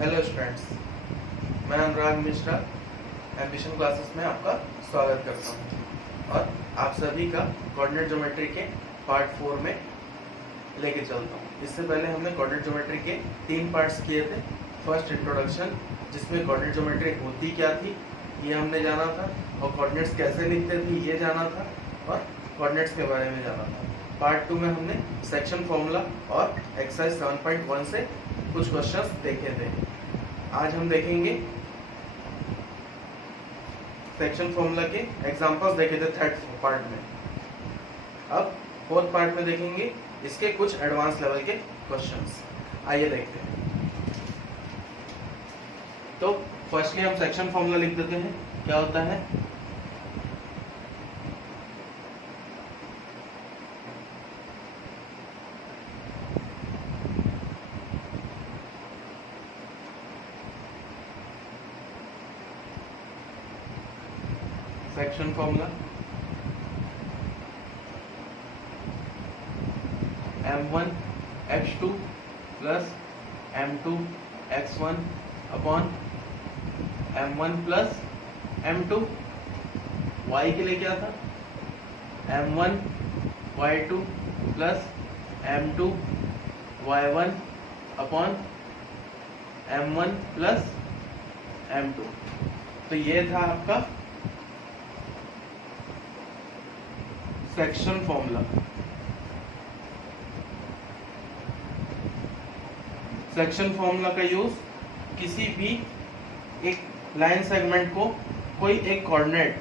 Hello students, मैं अनुराग Mishra ambition classes में आपका स्वागत करता हूं और आप सभी का कोऑर्डिनेट ज्योमेट्री के पार्ट 4 में लेके चलता हूं। इससे पहले हमने कोऑर्डिनेट ज्योमेट्री के 3 पार्ट्स किए थे। फर्स्ट इंट्रोडक्शन, जिसमें कोऑर्डिनेट ज्योमेट्री होती क्या थी ये हमने जाना था, और कोऑर्डिनेट्स कैसे लिखते थे ये जाना था, और कोऑर्डिनेट्स के बारे में जाना था। पार्ट 2 में हमने सेक्शन फॉर्मूला और एक्सरसाइज 7.1 से कुछ क्वेश्चंस देखे थे। आज हम देखेंगे सेक्शन फॉर्मूला के एग्जांपल्स देखे थे थर्ड पार्ट में। अब फोर्थ पार्ट में देखेंगे इसके कुछ एडवांस लेवल के क्वेश्चंस। आइए देखते हैं। तो फर्स्टली हम सेक्शन फॉर्मूला लिख देते हैं। क्या होता है? Section formula m1 x2 plus m2 x1 upon m1 plus m2। y के लिए क्या था? m1 y2 plus m2 y1 upon m1 plus m2। तो ये था आपका सेक्शन फॉर्मूला। सेक्शन फॉर्मूला का यूज किसी भी एक लाइन सेगमेंट को कोई एक कोऑर्डिनेट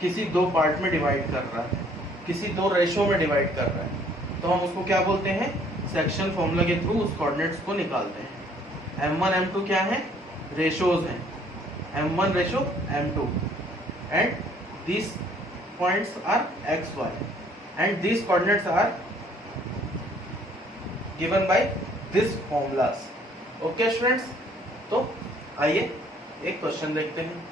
किसी दो पार्ट में डिवाइड कर रहा है, किसी दो रेशो में डिवाइड कर रहा है, तो हम उसको क्या बोलते हैं? सेक्शन फॉर्मूला के थ्रू उस कोऑर्डिनेट्स को निकालते हैं। m1 m2 क्या है? रेशोज हैं। m1 ratio m2 and this points are x, y and these coordinates are given by this formulas. Okay students, तो आइए एक क्वेश्चन देखते हैं।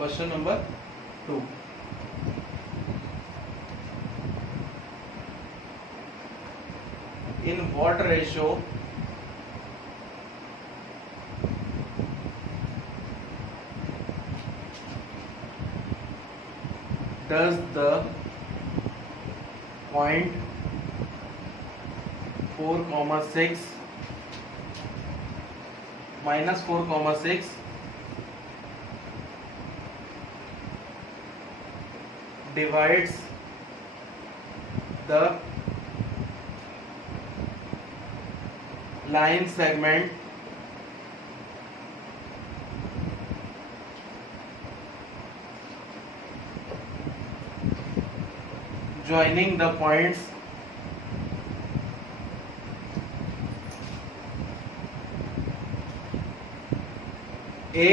Question number 2. In what ratio does the point 4,6 minus 4,6 divides the line segment joining the points A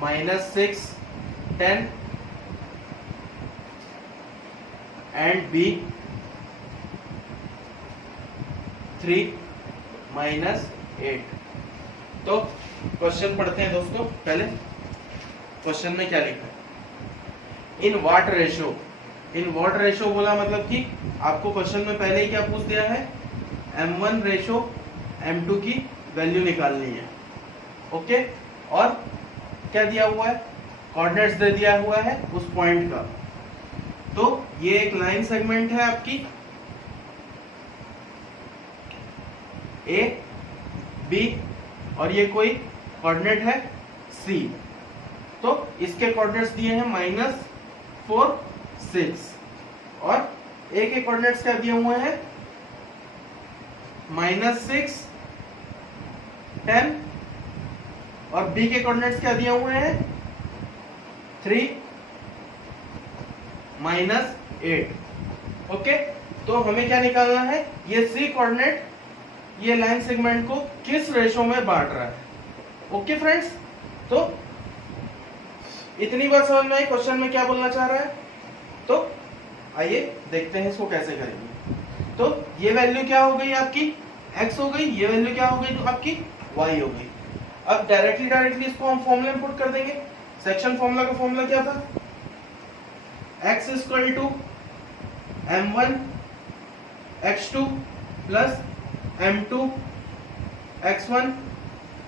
minus 6, 10 and B 3 minus 8। तो question पढ़ते हैं दोस्तों। पहले क्वेश्चन में क्या लिखा है? In what ratio. In what ratio बोला मतलब कि आपको क्वेश्चन में पहले ही क्या पूछ दिया है? m1 रेशो m2 की वैल्यू निकालनी है। ओके, और क्या दिया हुआ है? कोऑर्डिनेट्स दे दिया हुआ है उस पॉइंट का। तो ये एक लाइन सेगमेंट है आपकी ए बी, और ये कोई कोऑर्डिनेट है सी। तो इसके कोऑर्डिनेट्स दिए हैं -4, 6, और ए के कोऑर्डिनेट्स क्या दिए हुए हैं? -6, 10, और बी के कोऑर्डिनेट्स क्या दिए हुए हैं? 3 -8। ओके, तो हमें क्या निकालना है? ये सी कोऑर्डिनेट ये लाइन सेगमेंट को किस रेशो में बांट रहा है। ओके फ्रेंड्स, तो इतनी बात समझ में आई क्वेश्चन में क्या बोलना चाह रहा है? तो आइए देखते हैं इसको कैसे करेंगे। तो ये वैल्यू क्या हो गई आपकी x हो गई, ये वैल्यू क्या हो गई तो आपकी y हो गई। अब डायरेक्टली इसको हम फॉर्मूला में पुट कर देंगे। सेक्शन फॉर्मूला का फॉर्मूला क्या था? x equal to m1 x2 plus m2 x1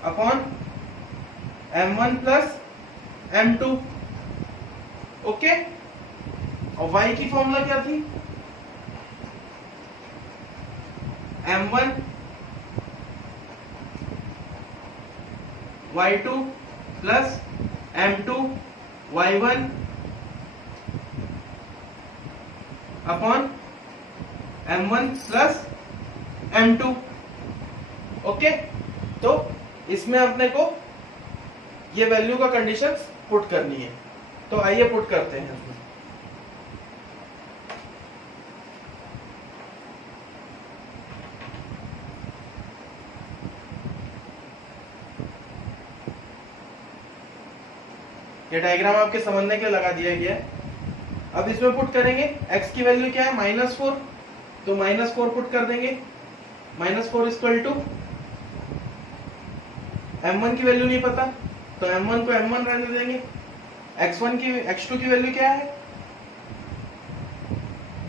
upon m1 plus m2। Okay, और y की फॉर्मूला क्या थी? m1 y2 plus m2 y1 upon m1 plus m2। Okay, तो इसमें अपने को ये वैल्यू का कंडीशंस पुट करनी है। तो आइए पुट करते हैं इसमें। ये डायग्राम आपके समझने के लिए लगा दिया गया है। अब इसमें पुट करेंगे x की वैल्यू क्या है? -4, तो -4 पुट कर देंगे। -4 इक्वल टू m1 की वैल्यू नहीं पता तो m1 को m1 रहने देंगे। x2 की वैल्यू क्या है?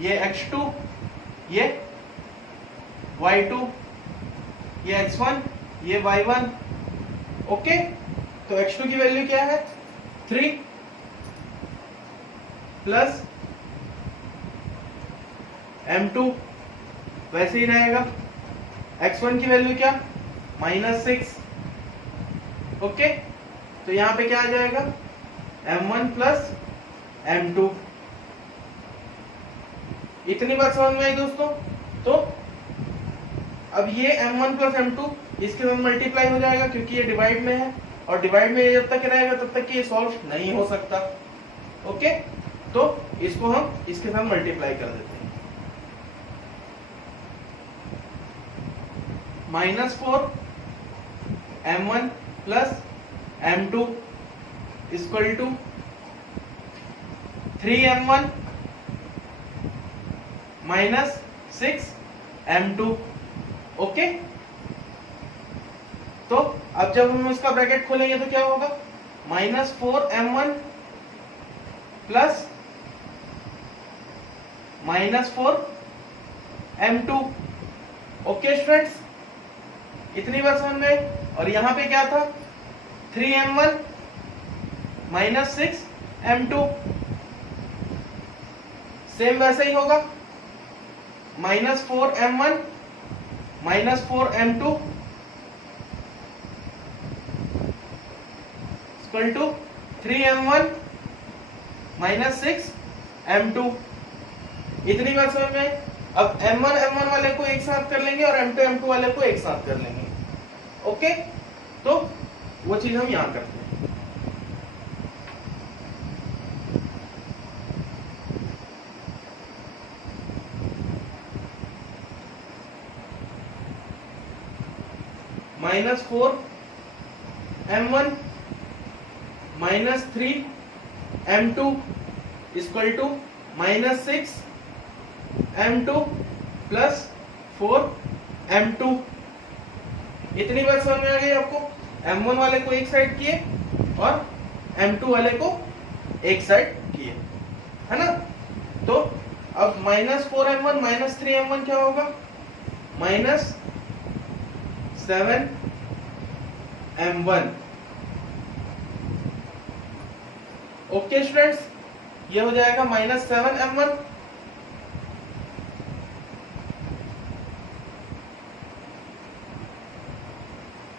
ये x2, ये y2, ये x1, ये y1। ओके, तो x2 की वैल्यू क्या है? 3 प्लस m2 वैसे ही रहेगा। x1 की वैल्यू क्या? -6। ओके, तो यहां पे क्या आ जाएगा? m1 plus m2। इतनी बात समझ में आई दोस्तों? तो अब ये m1 प्लस m2 इसके साथ मल्टीप्लाई हो जाएगा क्योंकि ये डिवाइड में है, और डिवाइड में जब तक रहेगा तब तक ये सॉल्व नहीं हो सकता। ओके, तो इसको हम इसके साथ मल्टीप्लाई कर देते हैं। -4 m1 plus m2 equal to 3m1 minus 6m2। Okay, तो अब जब हम इसका ब्रैकेट खोलेंगे तो क्या होगा? -4m1 plus -4m2। Okay students, इतनी बात समझ में। और यहां पे क्या था? 3m1 minus 6m2। सेम वैसे ही होगा, -4m1 minus 4m2 equal to 3m1 minus 6m2। इतनी बात समझ में। अब m1 वाले को एक साथ कर लेंगे और m2 वाले को एक साथ कर लेंगे। ओके, तो वो चीज हम यहां करते हैं। -4m1 minus 3m2 equal to -6m2 plus 4m2। इतनी बात समझ में आ गई आपको? m1 वाले को एक साइड किए और m2 वाले को एक साइड किए, है ना? तो अब -4m1 माइनस 3m1 क्या होगा? -7m1। ओके स्टूडेंट्स, ये हो जाएगा -7m1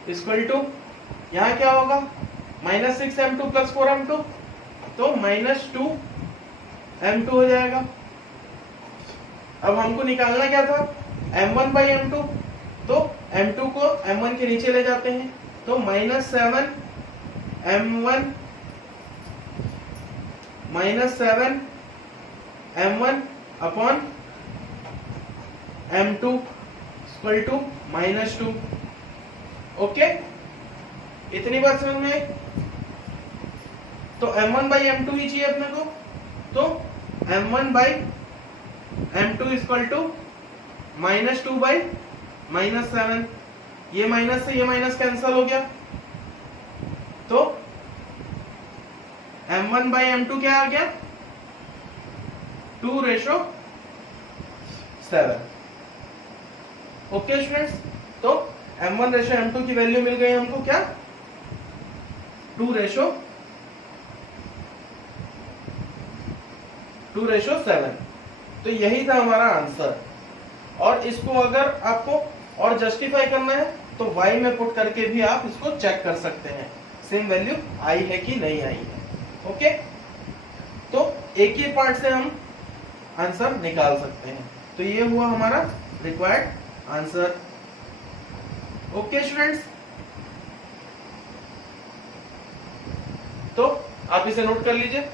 इक्वल टू, यहां क्या होगा? -6m2 प्लस 4m2, तो -2m2 हो जाएगा। अब हमको निकालना क्या था? m1 बाई m2, तो m2 को m1 के नीचे ले जाते हैं, तो -7m1 upon m2 equal to -2। Okay, इतनी बात समझ में। तो m1/m2 ही चाहिए अपने को, तो m1/m2 इक्वल टू -2/-7। ये माइनस से ये माइनस कैंसिल हो गया, तो m1/m2 क्या आ गया, 2:7। ओके स्टूडेंट्स, तो m1:m2 की वैल्यू मिल गई हमको क्या, 2:7। तो यही था हमारा आंसर। और इसको अगर आपको और जस्टिफाई करना है तो y में पुट करके भी आप इसको चेक कर सकते हैं सेम वैल्यू आई है कि नहीं आई है। ओके, तो एक ही पार्ट से हम आंसर निकाल सकते हैं। तो ये हुआ हमारा रिक्वायर्ड आंसर। ओके स्टूडेंट्स, तो आप इसे नोट कर लीजिए।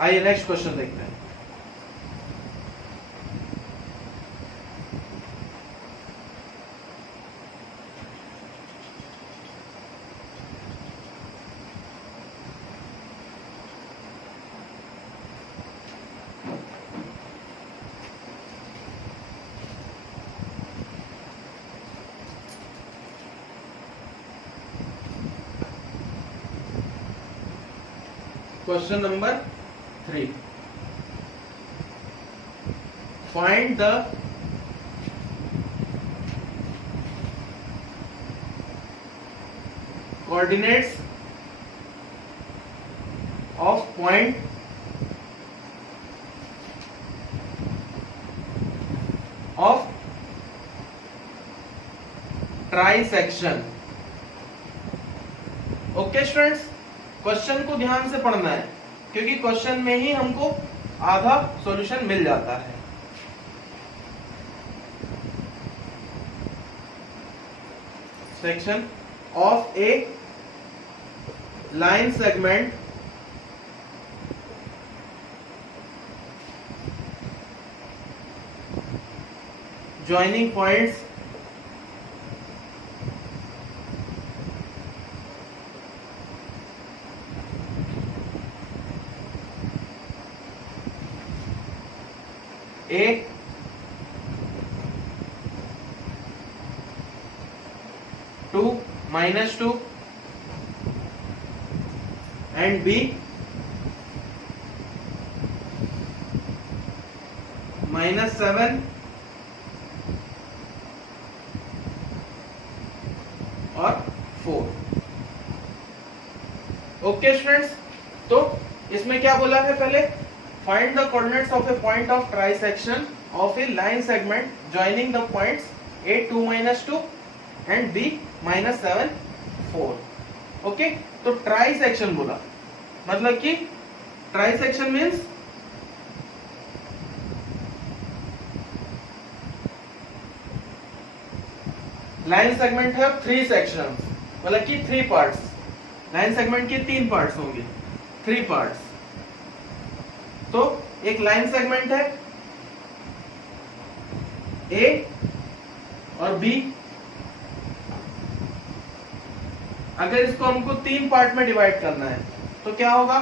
आइए नेक्स्ट क्वेश्चन देखते हैं। Question number 3. Find the coordinates of point of trisection. Okay students, question को ध्यान से पढ़ना है क्योंकि क्वेश्चन में ही हमको आधा सॉल्यूशन मिल जाता है। Section of A line segment joining points A (2 - 2) and B -7 और 4। ओके स्टूडेंट्स, तो इसमें क्या बोला है, पहले find the coordinates of a point of trisection of a line segment joining the points A 2 - 2 and B -7 4। Okay, तो trisection बोला मतलब कि ट्राइसेक्शन मीन्स लाइन सेगमेंट है 3 सेक्शन, मतलब कि 3 पार्ट्स। लाइन सेगमेंट के 3 पार्ट्स होंगे, 3 पार्ट्स। तो एक लाइन सेगमेंट है ए और बी। अगर इसको हमको 3 पार्ट में डिवाइड करना है तो क्या होगा,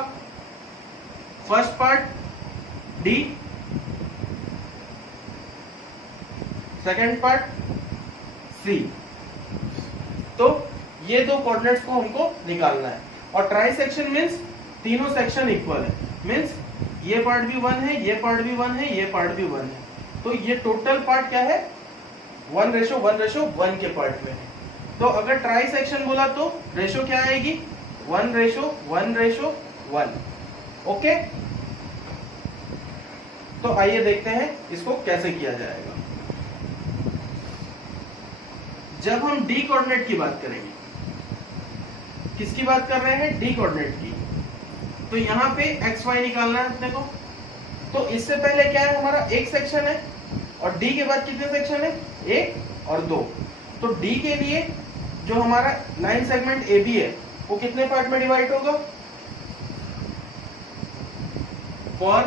first part D, second part C. तो ये दो कोऑर्डिनेट्स को हमको निकालना है। और ट्राइसेक्शन मींस तीनों सेक्शन इक्वल है, मींस ये पार्ट भी 1 है, ये पार्ट भी 1 है, ये पार्ट भी 1 है। तो ये टोटल पार्ट क्या है, 1:1:1 के पार्ट में है। तो अगर ट्राइसेक्शन बोला तो रेशो क्या आएगी, 1:1:1। ओके, तो आइए देखते हैं इसको कैसे किया जाएगा। जब हम डी कोऑर्डिनेट की बात करेंगे, किसकी बात कर रहे हैं, डी कोऑर्डिनेट की, तो यहाँ पे एक्स वाई निकालना है अपने को। तो इससे पहले क्या है, हमारा एक सेक्शन है और डी के बाद कितने सेक्शन है, 1 और 2। तो डी के लिए जो हमारा लाइन सेगमेंट ए बी है वो कितने पार्ट में डिवाइड होगा, for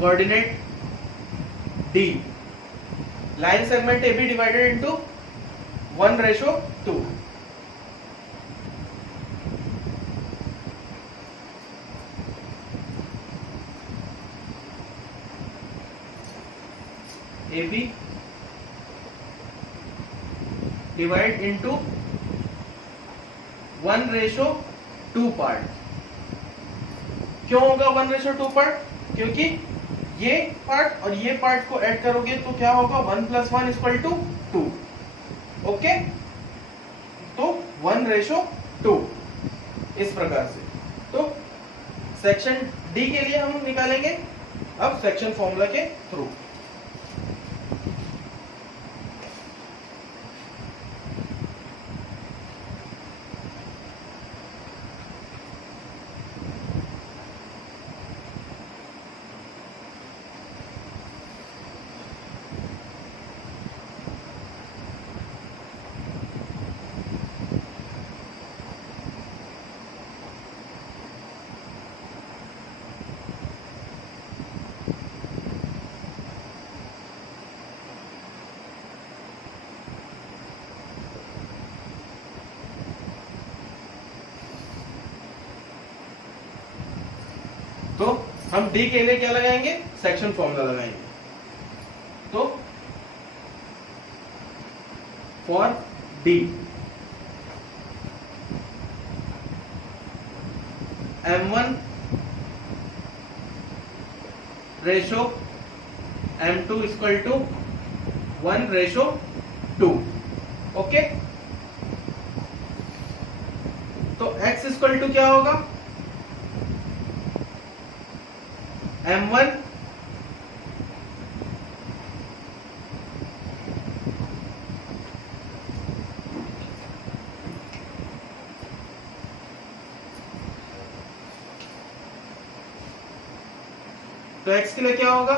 coordinate D, line segment AB divided into 1:2. AB divide into 1:2 part. क्यों होगा 1:2 पार्ट? क्योंकि ये पार्ट और ये पार्ट को ऐड करोगे तो क्या होगा 1 + 1 = 2. ओके, तो 1:2 इस प्रकार से. तो सेक्शन डी के लिए हम निकालेंगे अब सेक्शन फॉर्मूला के थ्रू. तो हम डी के लिए क्या लगाएंगे? सेक्शन फॉर्मूला लगाएंगे. तो for D M1 ratio M2 = 1:2. Okay, तो x = क्या होगा? M1 तो x के लिए क्या होगा?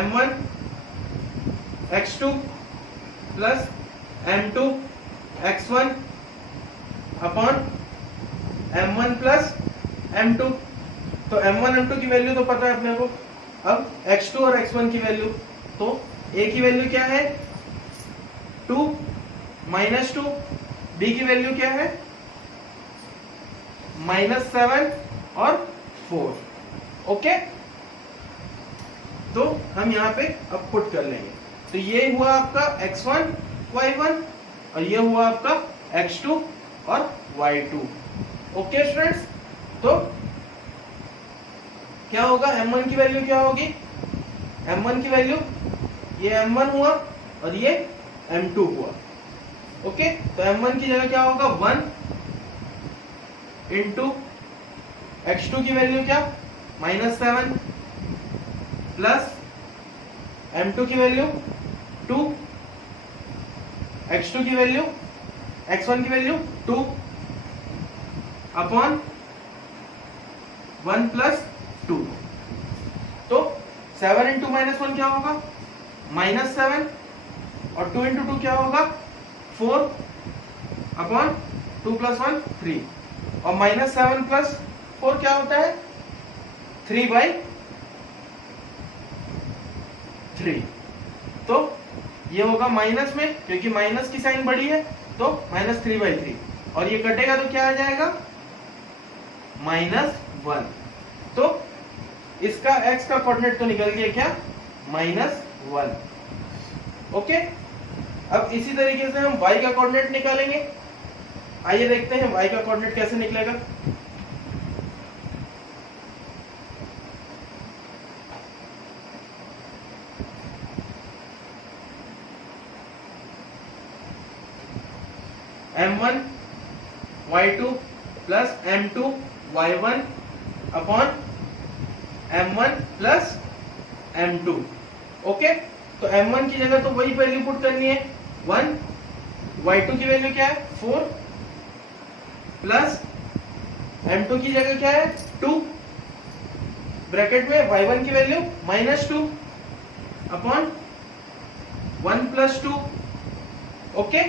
M1 x2 plus M2 x1 upon M1 plus M2. तो M1 M2 की वैल्यू तो पता है अपने को. अब x2 और x1 की वैल्यू, तो a की वैल्यू क्या है? 2 - 2. b की वैल्यू क्या है? -7 और 4. ओके, तो हम यहाँ पे अब पुट कर लेंगे. तो ये हुआ आपका x1 y1 और ये हुआ आपका x2 और y2. ओके स्टूडेंट्स, तो क्या होगा? M1 की वैल्यू क्या होगी? M1 की वैल्यू, ये M1 हुआ और ये M2 हुआ. ओके, तो M1 की जगह क्या होगा? 1 इंटू x2 की वैल्यू क्या? -7 प्लस M2 की वैल्यू 2, x2 की वैल्यू, x1 की वैल्यू 2 अपॉन 1 + 2. तो 7 × -1 क्या होगा? -7 और 2 × 2 क्या होगा? 4 अपॉन 2 + 1 3. और -7 + 4 क्या होता है? 3/3. तो ये होगा माइनस में, क्योंकि माइनस की साइन बड़ी है, तो -3/3. और ये कटेगा तो क्या आ जाएगा? -1. तो इसका x का कोऑर्डिनेट तो निकल गया क्या? -1. ओके, अब इसी तरीके से हम y का कोऑर्डिनेट निकालेंगे. आइए देखते हैं y का कोऑर्डिनेट कैसे निकलेगा. M1 y2 plus M2 y1 upon M1 plus M2. Okay, तो M1 की जगह तो वही वैल्यू पुट करनी है 1. y2 की वैल्यू क्या है? 4 प्लस M2 की जगह क्या है? 2. ब्रैकेट में y1 की वैल्यू -2 अपॉन 1 + 2. ओके,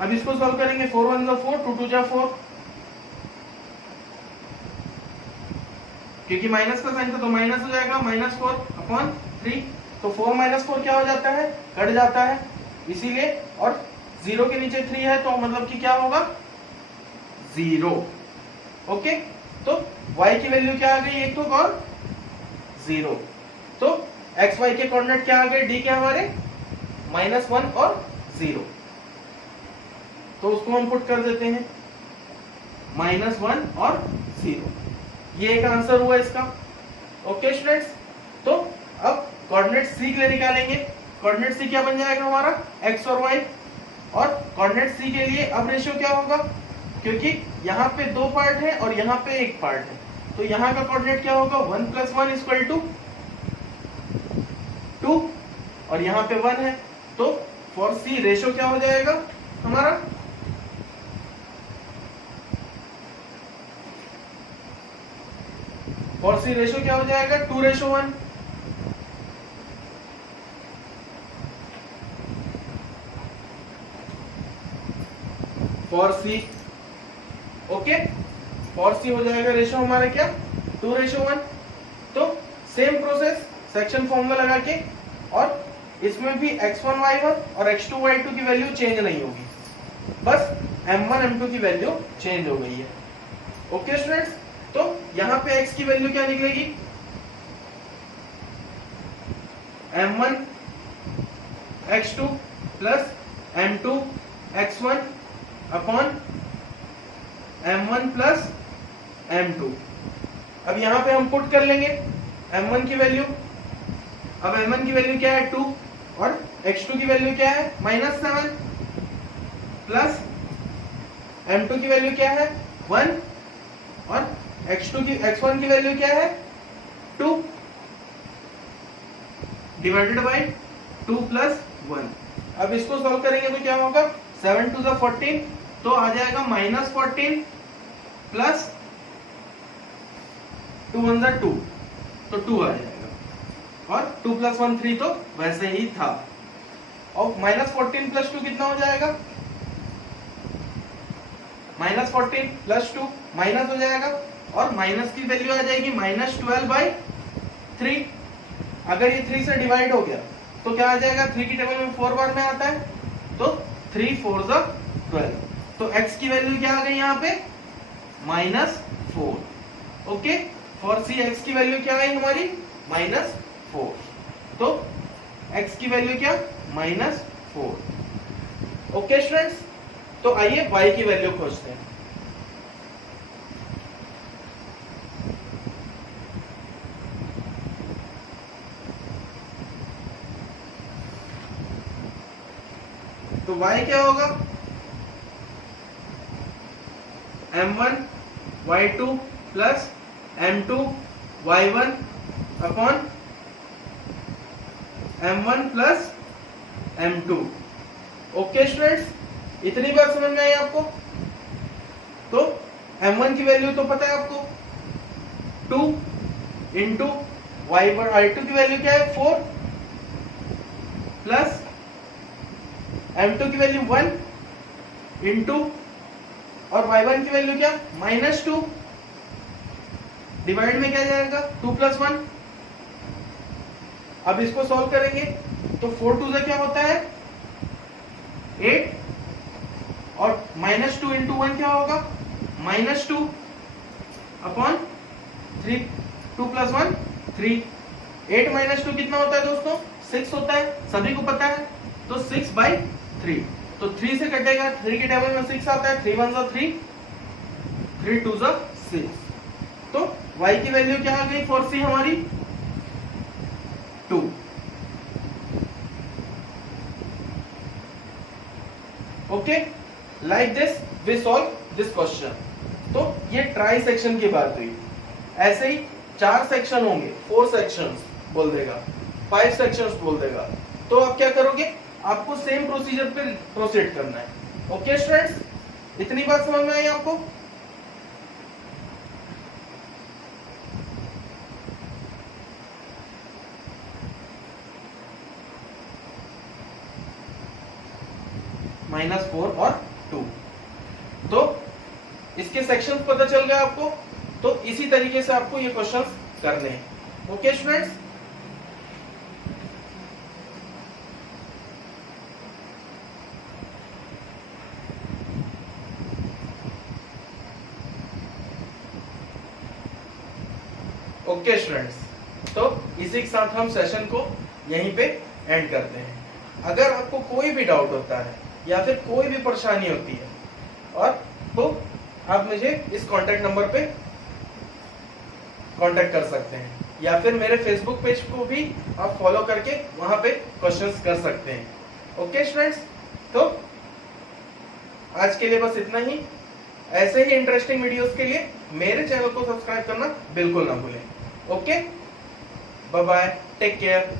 अब इसको सॉल्व करेंगे. 4 × 1 = 4, 2 × 2 = 4. क्योंकि माइनस का साइन था तो माइनस हो जाएगा, -4/3। तो 4 - 4 क्या हो जाता है, कट जाता है, इसीलिए। और 0 के नीचे 3 है तो मतलब कि क्या होगा, 0। ओके, तो y की वैल्यू क्या आ गई, एक तो और 0। तो x y के कोऑर्डिनेट क्या आ गए, d के हमारे -1 और 0। तो उसको हम पुट कर देते हैं, -1 और 0। ये एक आंसर हुआ इसका। ओके स्टूडेंट्स, तो अब कोऑर्डिनेट c के लिए निकालेंगे। कोऑर्डिनेट c क्या बन जाएगा हमारा, x और y। और कोऑर्डिनेट c के लिए अब रेशियो क्या होगा, क्योंकि यहाँ पे 2 पार्ट है और यहाँ पे 1 पार्ट है, तो यहाँ का कोऑर्डिनेट क्या होगा, 1 + 1 = 2 और यहाँ पे 1 है। तो फॉर c रेशियो क्या हो जाएगा हमारा, फॉर c रेशियो क्या हो जाएगा, 2:1। For c, okay, for c हो जाएगा रेशियो हमारा क्या, 2:1। तो सेम प्रोसेस, सेक्शन फॉर्मूला लगा के, और इसमें भी x1 y1 और x2 y2 की वैल्यू चेंज नहीं होगी, बस m1 m2 की वैल्यू चेंज हो गई है। ओके स्टूडेंट्स, तो यहाँ पे x की वैल्यू क्या निकलेगी, m1 x2 plus m2 x1 upon m1 plus m2। अब यहाँ पे हम पुट कर लेंगे m1 की वैल्यू। अब m1 की वैल्यू क्या है, 2, और x2 की वैल्यू क्या है, -7, प्लस m2 की वैल्यू क्या है, 1, और x1 की वैल्यू क्या है, 2, डिवाइडेड बाय 2 + 1। अब इसको सॉल्व करेंगे तो क्या होगा, 7 × 2 = 14, तो आ जाएगा -14 प्लस 2 × 1 = 2, तो 2 आ जाएगा, और 2 + 1 3 तो वैसे ही था। और -14 + 2 कितना हो जाएगा, -14 + 2 माइनस हो जाएगा, और माइनस की वैल्यू आ जाएगी -12/3। अगर ये 3 से डिवाइड हो गया तो क्या आ जाएगा, 3 की टेबल में 4 बार में आता है, तो 3 × 4 = 12। तो x की वैल्यू क्या आ गई यहाँ पे, -4। ओके, फॉर c x की वैल्यू क्या आई हमारी, -4। तो x की वैल्यू क्या, -4। ओके स्टूडेंट्स, तो आइए y की वैल्यू खोजते हैं। तो y क्या होगा, m1 y2 plus m2 y1 upon m1 plus m2। Okay students, इतनी बात समझ में आई आपको। तो m1 की वैल्यू तो पता है आपको, 2 इंटू y2 की वैल्यू क्या है, 4, प्लस m2 की वैल्यू 1 इंटू, और y1 की वैल्यू क्या, -2, डिवाइड में क्या जाएगा, 2 + 1। अब इसको सॉल्व करेंगे तो 4 × 2 क्या होता है, 8, और -2 इंटू 1 क्या होगा, -2 अपॉन 3, 2 + 1 3। 8 - 2 कितना होता है दोस्तों, 6 होता है, सभी को पता है। तो 6/3, तो 3 से कटेगा, 3 की टेबल में 6 आता है, 3 × 1 = 3, 3 × 2 = 6। तो y की वैल्यू क्या आ गई फॉर c हमारी, 2। Okay, like this we solve this question. तो ये ट्राई सेक्शन की बात हुई। ऐसे ही 4 सेक्शन होंगे, 4 सेक्शंस बोल देगा, 5 सेक्शंस बोल देगा। तो आप क्या करोगे, आपको सेम प्रोसीजर पे प्रोसीड करना है। ओके स्टूडेंट्स, इतनी बात समझ में आई आपको। -4 और 2, तो इसके सेक्शंस पता चल गए आपको। तो इसी तरीके से आपको ये क्वेश्चंस करने हैं। ओके स्टूडेंट्स, ओके स्टूडेंट्स, तो इसी के साथ हम सेशन को यहीं पे एंड करते हैं। अगर आपको कोई भी डाउट होता है या फिर कोई भी परेशानी होती है और तो आप मुझे इस कांटेक्ट नंबर पे कांटेक्ट कर सकते हैं, या फिर मेरे फेसबुक पेज को भी आप फॉलो करके वहां पे क्वेश्चंस कर सकते हैं। ओके स्टूडेंट्स, तो आज के लिए बस इतना ही। ऐसे ही इंटरेस्टिंग वीडियोस के लिए मेरे चैनल को सब्सक्राइब करना बिल्कुल ना भूलें। Okay, bye bye, take care.